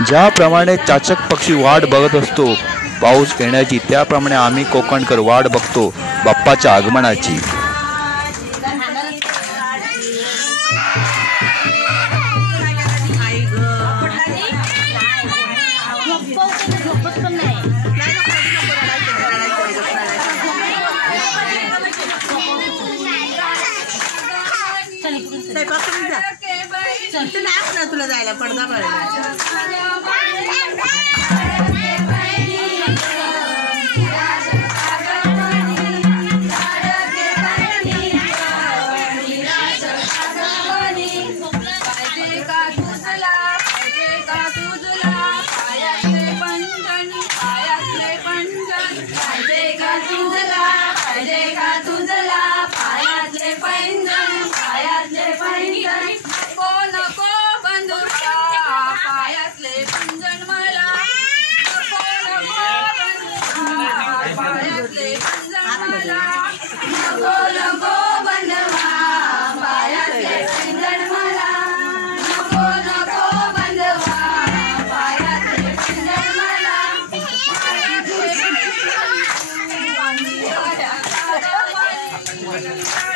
ज्याप्रमाणे चाचक पक्षी वाट बघत असतो पाऊस येण्याची, त्याप्रमाणे आम्ही कोकणकर वाट बघतो बाप्पाच्या आगमनाची. तुला जायला पडदा Thank you.